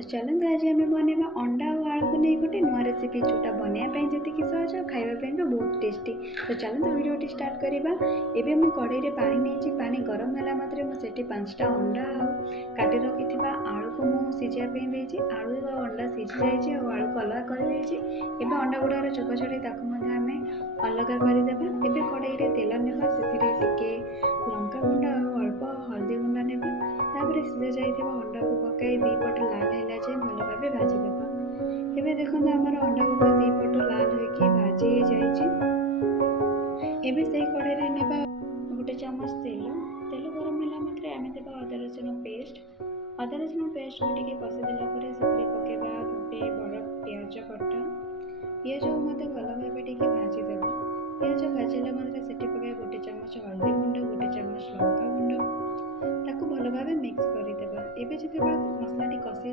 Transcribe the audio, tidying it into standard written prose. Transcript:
तो चलते आज आम बनवा अंडा और आलू को नहीं गोटे नुआ रेसिपी जोटा बनवाई जी सहज खावाई बहुत टेस्टी। तो चलते वीडियो स्टार्ट करवा। एबे मु कड़ाई रे पानी नहीं पानी गरम है मात्रे मुझे 5टा अंडा काटी रखि आलू को मुझे सिझापी आलू और अंडा सिझी जाइए और आलू को अलग कर अंडा गुड़ार चोपा छड़ी आम अलग करदे। एबे कड़ाई रे तेल नेबा से लंका गुंड और अल्प हल्दी गुंड नेबा तापर सिझा जाइए अंडा को पकाई दी पट लाल है जाए भल भाव भाजीदेवा। एबे देखो आमर अंडा गुंड दी पट लाल होकर भाजी जाइए। एबे से कड़ाई नेबा गोटे चामच तेल तेल गरम है मात्रे आम देवा अदा रसुण पेस्ट को टिके कषिदेला पकेबा गोटे बड़ पियाज कटा पियाज को मत भल भाव टिके भाजीदेवा। पियाज भाजिला मात्रे से पकाए गोटे चामच हल्दी गुंड गोटे चामच लंका गुंड ताकू भल भाव मिक्स करदेवा। एबे जिते मसलाटी कषि